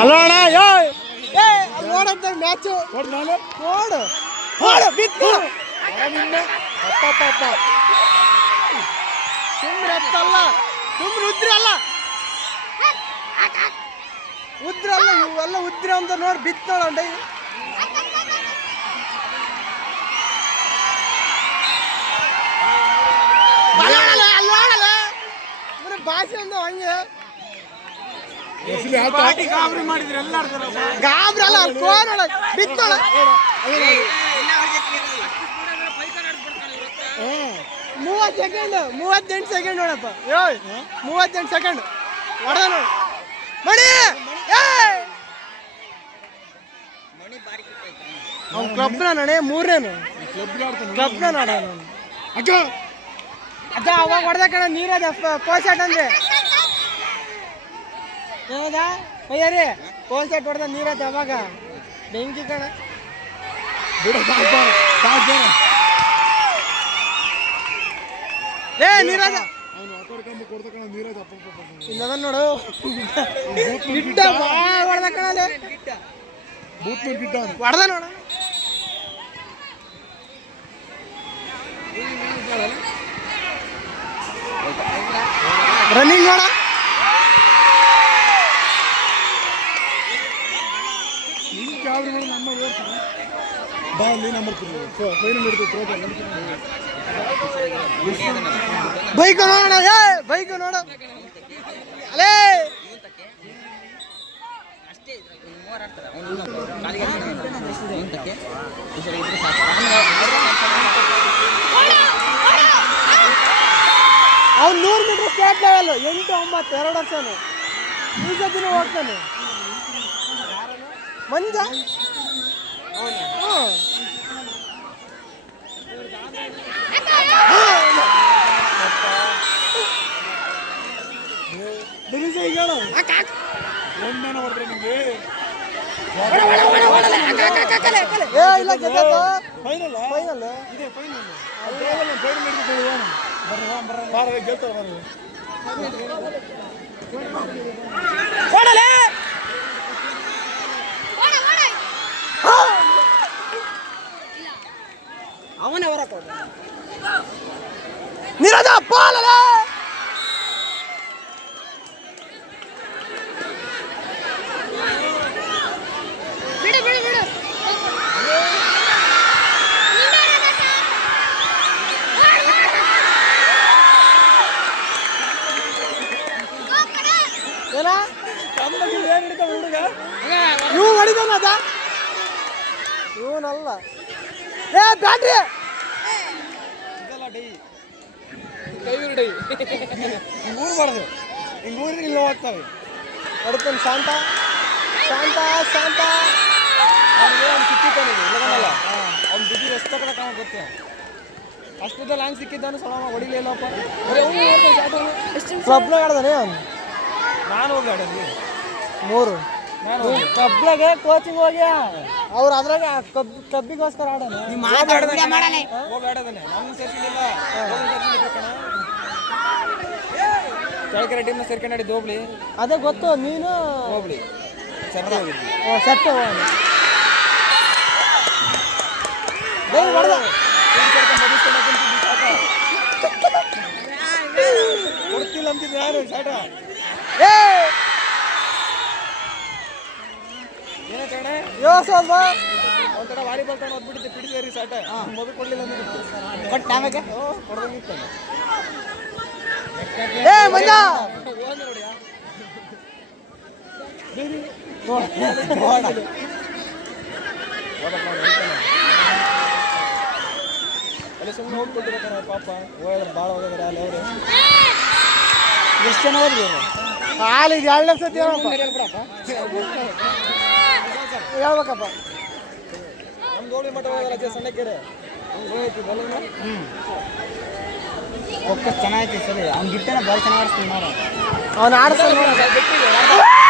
ಅಲ್ಲೋಣ ನೋಡಂತ ಮ್ಯಾಚು ನೋಡು ನೋಡು ಬಿತ್ತು ಸುಮ್ರೆ ಎತ್ತಲ್ಲ ಸುಮ್ರೆ ಉದ್ರಲ್ಲ ಉದ್ರಲ್ಲ ಇವೆಲ್ಲ ಉದ್ರ ಅಂತ ನೋಡಿ ಬಿತ್ತು ನೋಡಂಡ ಭಾಷೆ ಅಂತ ಹಂಗೆ ಗಾಬರಿ ಮಾಡಿದ್ರೆ ಗಾಬರಿ ಅಲ್ಲ ಕೋನ ಬಿತ್ತೋಳ 38 ಸೆಕೆಂಡ್ ನೋಡಪ್ಪ 38 ಸೆಕೆಂಡ್ ಹೊಡೆದ ನೋಡು ಮಣಿ ಅವ್ನು ಕ್ಲಬ್ನ ನಡೆ ಮೂರನೇನು ಕ್ಲಬ್ನ ನಡ ಅಜ್ಜ ಅವಾಗ ಹೊಡೆದ ಕಣ ನೀರದ ಪೋಸೆಟ್ ಅಂದ್ರೆ ಏನದ ಅಯ್ಯರಿ ಪೋಸೆಟ್ ಹೊಡೆದ ನೀರದ ಅವಾಗ ಬೆಂಕಿ ಕಣ ಏ ನೀರಾಜ ಇನ್ನದ ನೋಡು ಗಿಡ್ಡ ಹೊಡೆದ ಕಣಲೆ ಹೊಡೆದ ನೋಡ ರನ್ನಿಂಗ್ ನೋಡ ಬೈಕ್ ನೋಡ ಬೈಕ್ ನೋಡ ಅಲೇ ಅವ್ನು 100 ಮೀಟರ್ ಸ್ಟೇಟ್ ಲೆವೆಲ್ 8, 9 2 ವರ್ಷನು ಈ ಸತಿನೂ ಹೋಗ್ತಾನೆ ಮಂಜ ಒಂದೇನ ಹೊಡೆದ್ರೆ ನಿಮಗೆ ಇಲ್ಲ ಫೈನಲ್ ಇದೆ ಅವನೇ ಹೊರ ನೀರಜ ಪಾಲಲ್ಲ ಇವು ಹೊಡಿದಾನದ ಇವನಲ್ಲ ಏ ಬ್ಯಾಟ್ರಿ ಊರ್ಬಾರ್ದು ಹಿಂಗೆ ಊರಿಗೆ ಇಲ್ಲ ಹೋಗ್ತವೆ ಹೊಡ್ತಾನೆ ಶಾಂತ ಶಾಂತ ಶಾಂತ ಅವ್ನಿಗೆ ಅವ್ನು ಸಿಕ್ಕಿದ್ದಾನೆ ಇಲ್ಲಗಲ್ಲ ಅವ್ನು ಬಿದ್ದು ಎಷ್ಟು ತಗೊಂಡ ಕಾಣ ಗೊತ್ತೇ ಅಷ್ಟುದಲ್ಲಿ ಹಂಗೆ ಸಿಕ್ಕಿದ್ದಾನು ಸೊಳ ಹೊಡಿಲಿಲ್ಲಪ್ಪ ಕ್ಲಬ್ನಾಗ ಆಡ್ದಾನೆ ಅವನು ನಾನು ಹೋಗಿ ಆಡೋದು 3 ಕಬ್ಲಾಗೆ ಕೋಚಿಂಗ್ ಹೋಗಿ ಅವ್ರು ಅದ್ರಾಗ ಕಬ್ಬಿಗೋಸ್ಕರ ಆಡೋಣ ಹೋಗಿ ಆಡೋದಾನೆ ನಮ್ಗೆ ಸೇರ್ಸಿಲ್ಲ ಚಳಕೆರೆ ಟೀಮ್ನ ಸೇರ್ಕೊಂಡು ಆಡಿದ್ದು ಹೋಗ್ಲಿ ಅದೇ ಗೊತ್ತು ನೀನು ಹೋಗ್ಲಿ ಸೆಟ್ ಕೊಡ್ತಿಲ್ಲ ಅಂತಿದ್ದು ಯಾರು ಸೈಟ ಒಂಥರ ವಾಲಿಬಾಲ್ ತಗೊಂಡು ಓದ್ಬಿಟ್ಟಿದ್ದೆ ಪಿಡಿದೇರಿ ಸಾಟ ಮೊದಲು ಕೊಡ್ಲಿಲ್ಲ ಅಂದ್ರೆ ಕೊಡ್ದಂಗಿತ್ತು ಅಲ್ಲಿ ಸುಮ್ಮನೆ ಹೋಗ್ಕೊಟ್ಟಿರ್ತಾರೆ ಪಾಪ ಹೋಗಿದ್ರೆ ಭಾಳ ಹೋಗಿದ್ರೆ ಅಲ್ಲಿ ಅವರು ಎಷ್ಟು ಜನ ಹೋದ್ರಿ ಹಾಲಿಗೆ 2 ಲಕ್ಷ ಹೇಳ್ಬೇಕಪ್ಪ ನಮ್ದು ಹೋಳಿ ಮಠ ಹೋಗಲ್ಲ ಸಣ್ಣಕೆರೆ ಚೆನ್ನಾಗೈತಿ ಸರಿ ಅವ್ನು ಗಿಟ್ಟನ ಭಾಳ ಚೆನ್ನಾಗಿ ಆಡಿಸ್ತೀನಿ ಅವನು ಆಡಿಸ್ತಾನೆ